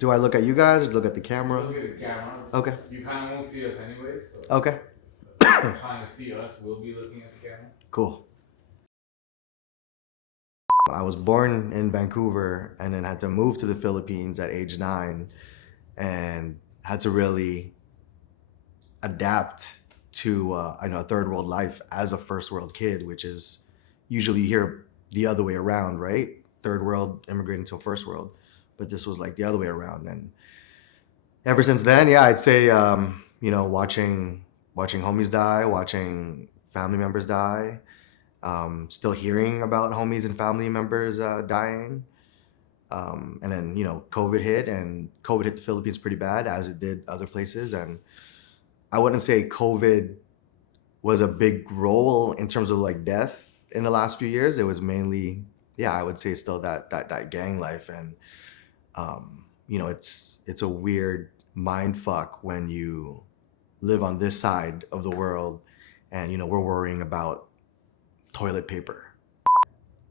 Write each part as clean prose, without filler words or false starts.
Do I look at you guys or look at the camera? Look at the camera. Okay. You kind of won't see us anyway, so. Okay. Trying to see us, we'll be looking at the camera. Cool. I was born in Vancouver and then had to move to the Philippines at age 9 and had to really adapt to a third world life as a first world kid, which is usually you hear the other way around, right? Third world immigrating to a first world, but this was like the other way around. And ever since then, yeah, I'd say watching homies die, watching family members die, still hearing about homies and family members dying. And then, COVID hit, and COVID hit the Philippines pretty bad, as it did other places. And I wouldn't say COVID was a big role in terms of like death in the last few years. It was mainly, yeah, I would say still that gang life. And, it's a weird mind fuck when you live on this side of the world and, we're worrying about toilet paper.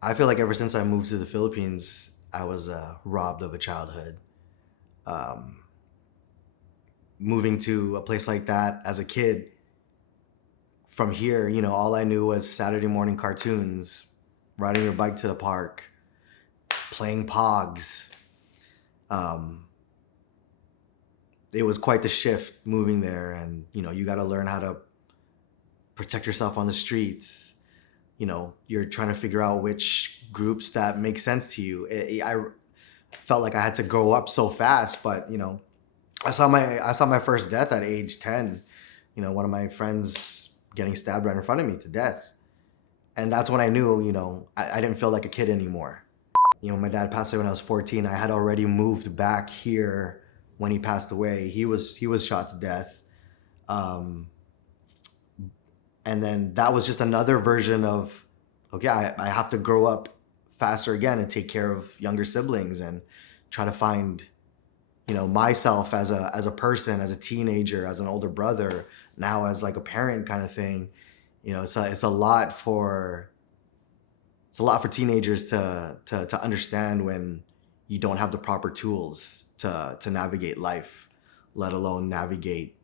I feel like ever since I moved to the Philippines, I was robbed of a childhood. Moving to a place like that as a kid, from here, all I knew was Saturday morning cartoons, riding your bike to the park, playing Pogs. It was quite the shift moving there, and you got to learn how to protect yourself on the streets. You're trying to figure out which groups that make sense to you. I felt like I had to grow up so fast, but I saw my first death at age 10. One of my friends getting stabbed right in front of me to death, and that's when I knew I didn't feel like a kid anymore. My dad passed away when I was 14. I had already moved back here when he passed away. He was shot to death. And then that was just another version of, okay, I have to grow up faster again and take care of younger siblings and try to find, myself as a person, as a teenager, as an older brother, now as like a parent kind of thing. It's a lot for teenagers to understand when you don't have the proper tools to navigate life, let alone navigate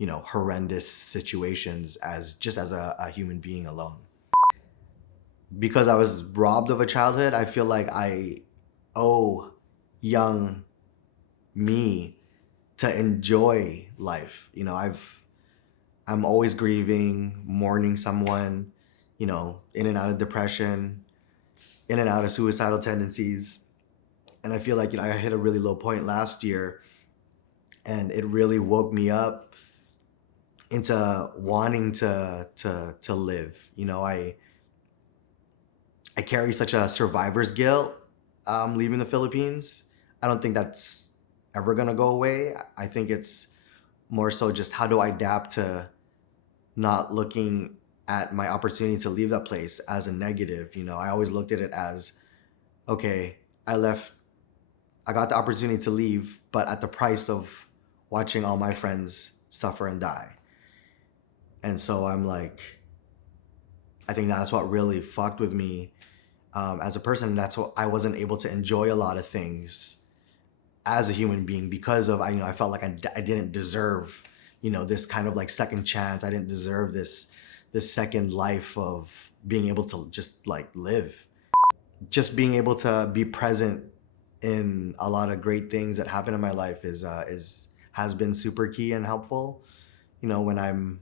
horrendous situations as a human being alone. Because I was robbed of a childhood, I feel like I owe young me to enjoy life. I'm always grieving, mourning someone, in and out of depression, in and out of suicidal tendencies. And I feel like, I hit a really low point last year, and it really woke me up into wanting to live. I carry such a survivor's guilt leaving the Philippines. I don't think that's ever gonna go away. I think it's more so just how do I adapt to not looking at my opportunity to leave that place as a negative. I always looked at it as, okay, I got the opportunity to leave, but at the price of watching all my friends suffer and die. And so I'm like, I think that's what really fucked with me as a person. That's what I wasn't able to enjoy a lot of things as a human being because of, I felt like I didn't deserve, this kind of like second chance. I didn't deserve this second life of being able to just like live. Just being able to be present in a lot of great things that happen in my life has been super key and helpful. When I'm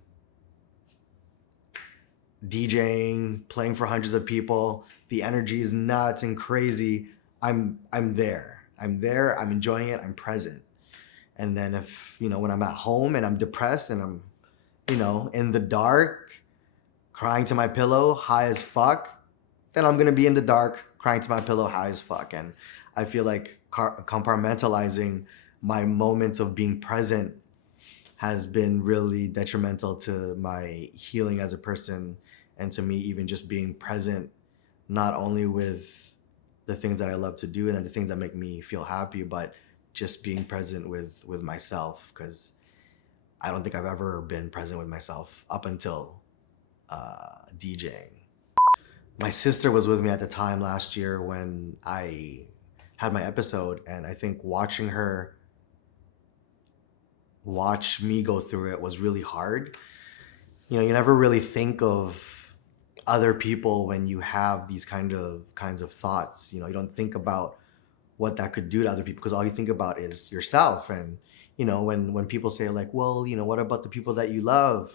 DJing, playing for hundreds of people, the energy is nuts and crazy. I'm there. I'm enjoying it. I'm present. And then if, when I'm at home and I'm depressed and I'm, in the dark, crying to my pillow, high as fuck, then I'm going to be in the dark, crying to my pillow, high as fuck. And I feel like compartmentalizing my moments of being present has been really detrimental to my healing as a person, and to me even just being present, not only with the things that I love to do and the things that make me feel happy, but just being present with myself, because I don't think I've ever been present with myself up until DJing. My sister was with me at the time last year when I had my episode, and I think watching her watch me go through it was really hard. You never really think of other people when you have these kinds of thoughts. You don't think about what that could do to other people, because all you think about is yourself. And when people say like, well, what about the people that you love?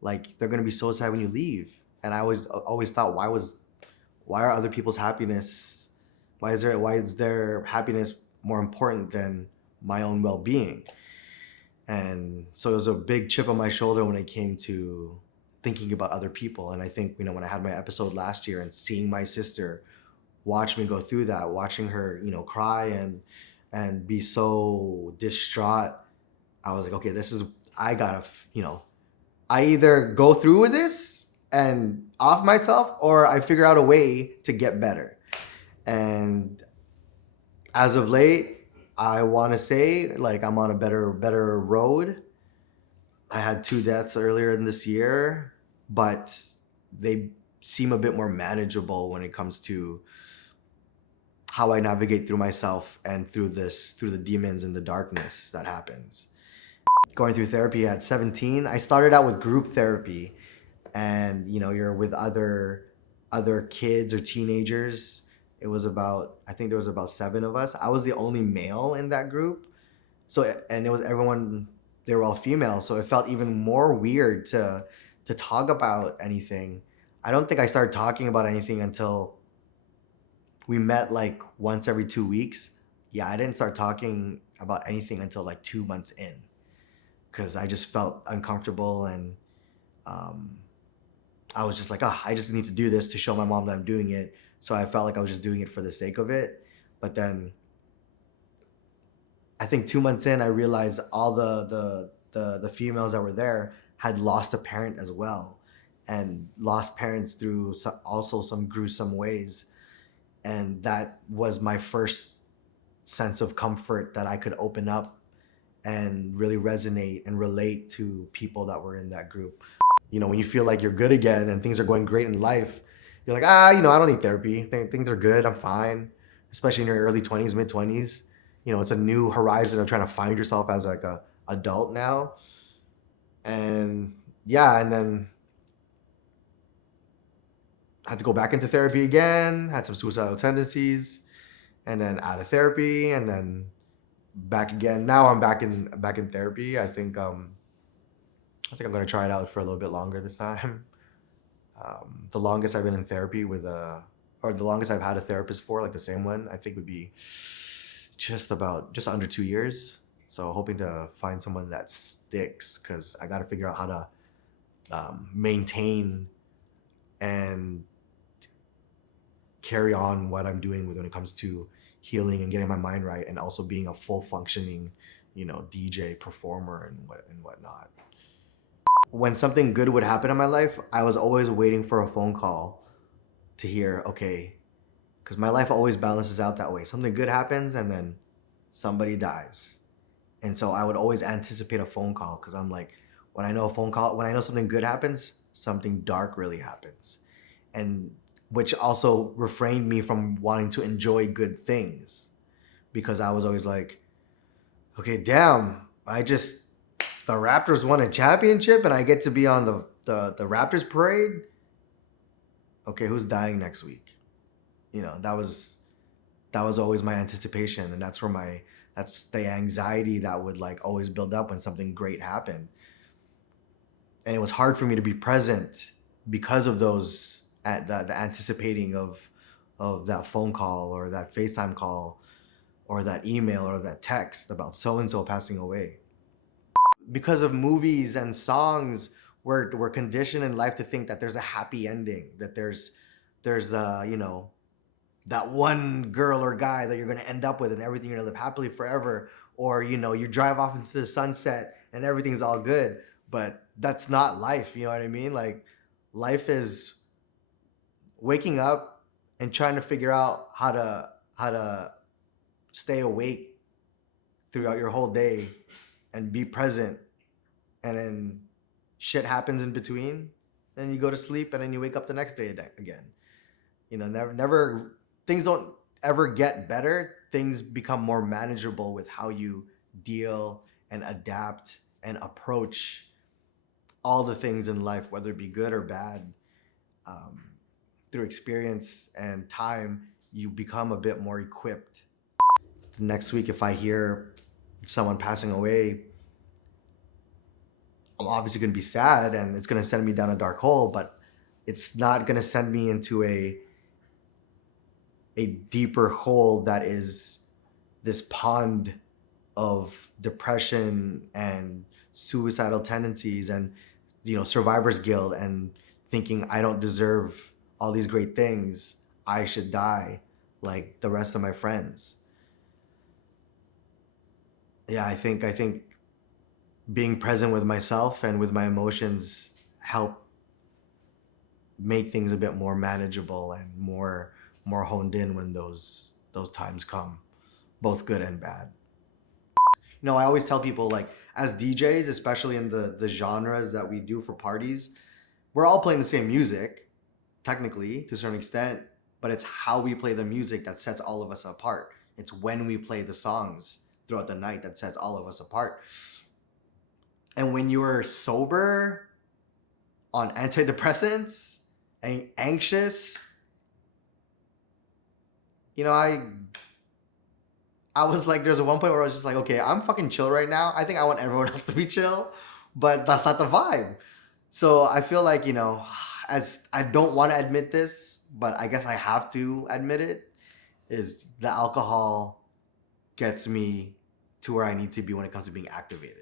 Like, they're gonna be so sad when you leave. And I always thought, why are other people's happiness, why is their happiness more important than my own well-being? And so it was a big chip on my shoulder when it came to thinking about other people. And I think, when I had my episode last year and seeing my sister watch me go through that, watching her, cry and be so distraught, I was like, okay, I gotta, I either go through with this and off myself, or I figure out a way to get better. And as of late, I want to say like I'm on a better road. I had 2 deaths earlier in this year, but they seem a bit more manageable when it comes to how I navigate through myself and through the demons and the darkness that happens. Going through therapy at 17, I started out with group therapy, and you're with other kids or teenagers. I think there was about 7 of us. I was the only male in that group. And it was everyone, they were all female. So it felt even more weird to talk about anything. I don't think I started talking about anything until we met like once every 2 weeks. Yeah, I didn't start talking about anything until like 2 months in, because I just felt uncomfortable. And I was just like, I just need to do this to show my mom that I'm doing it. So I felt like I was just doing it for the sake of it. But then I think 2 months in, I realized all the females that were there had lost a parent as well, and lost parents through also some gruesome ways. And that was my first sense of comfort, that I could open up and really resonate and relate to people that were in that group. When you feel like you're good again and things are going great in life, you're like, I don't need therapy. Things are good. I'm fine. Especially in your early 20s, mid 20s. It's a new horizon of trying to find yourself as like a adult now. And yeah, and then I had to go back into therapy again, had some suicidal tendencies, and then out of therapy, and then back again. Now I'm back in therapy. I think I'm gonna try it out for a little bit longer this time. The longest I've been in therapy or the longest I've had a therapist for, like the same one, I think would be just under 2 years. So hoping to find someone that sticks, because I got to figure out how to maintain and carry on what I'm doing when it comes to healing and getting my mind right, and also being a full functioning, DJ performer and whatnot. When something good would happen in my life, I was always waiting for a phone call to hear, okay, because my life always balances out that way. Something good happens and then somebody dies. And so I would always anticipate a phone call, because I'm like, when I know something good happens, something dark really happens. And which also refrained me from wanting to enjoy good things, because I was always like, okay, damn, the Raptors won a championship and I get to be on the Raptors parade. Okay, who's dying next week? That was always my anticipation, and that's the anxiety that would like always build up when something great happened. And it was hard for me to be present because of the anticipating of that phone call or that FaceTime call or that email or that text about so and so passing away. Because of movies and songs, we're conditioned in life to think that there's a happy ending, that there's that one girl or guy that you're going to end up with and everything, you're going to live happily forever, or you drive off into the sunset and everything's all good. But that's not life, you know what I mean? Like, life is waking up and trying to figure out how to stay awake throughout your whole day and be present. And then shit happens in between. Then you go to sleep and then you wake up the next day again. Never things don't ever get better, things become more manageable with how you deal and adapt and approach all the things in life, whether it be good or bad. Um, Through experience and time, you become a bit more equipped. Next week, if I hear someone passing away, I'm obviously going to be sad and it's going to send me down a dark hole, but it's not going to send me into a deeper hole that is this pond of depression and suicidal tendencies and survivor's guilt and thinking I don't deserve all these great things, I should die like the rest of my friends. Yeah, I think being present with myself and with my emotions help make things a bit more manageable and more honed in when those times come, both good and bad. I always tell people, like, as DJs, especially in the genres that we do for parties, we're all playing the same music, technically, to a certain extent, but it's how we play the music that sets all of us apart. It's when we play the songs throughout the night that sets all of us apart. And when you're sober on antidepressants and anxious, I was like, there's one point where I was just like, okay, I'm fucking chill right now. I think I want everyone else to be chill, but that's not the vibe. So I feel like, as I don't want to admit this, but I guess I have to admit it, is the alcohol gets me to where I need to be when it comes to being activated.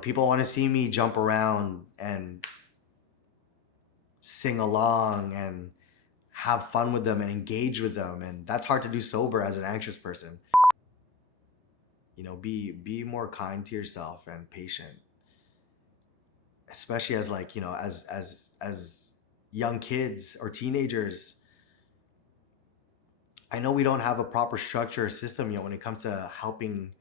People want to see me jump around and sing along and have fun with them and engage with them, and that's hard to do sober as an anxious person. Be more kind to yourself and patient, especially as, like, as young kids or teenagers. I know we don't have a proper structure or system yet when it comes to helping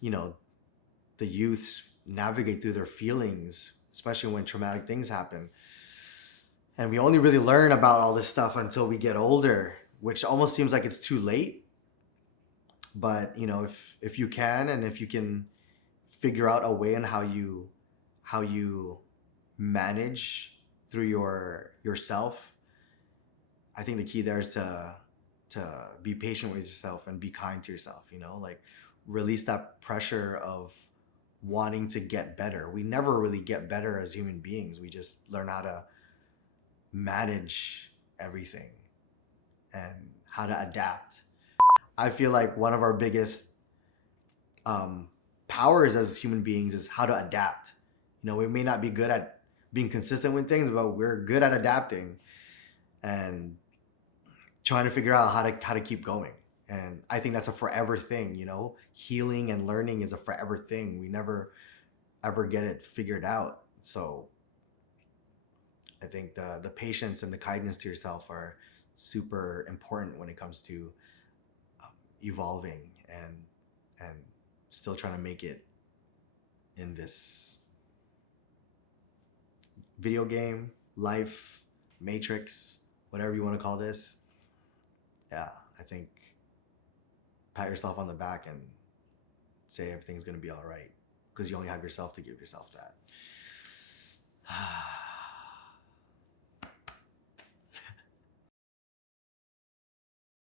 the youths navigate through their feelings, especially when traumatic things happen. And we only really learn about all this stuff until we get older, which almost seems like it's too late. But if you can, and if you can figure out a way on how you manage through yourself, I think the key there is to be patient with yourself and be kind to yourself. Like, release that pressure of wanting to get better. We never really get better as human beings. We just learn how to manage everything and how to adapt. I feel like one of our biggest powers as human beings is how to adapt. We may not be good at being consistent with things, but we're good at adapting and trying to figure out how to keep going. And I think that's a forever thing. Healing and learning is a forever thing. We never ever get it figured out. So I think the patience and the kindness to yourself are super important when it comes to evolving and still trying to make it in this video game, life, matrix, whatever you want to call this. Yeah, I think pat yourself on the back and say everything's going to be all right, because you only have yourself to give yourself that.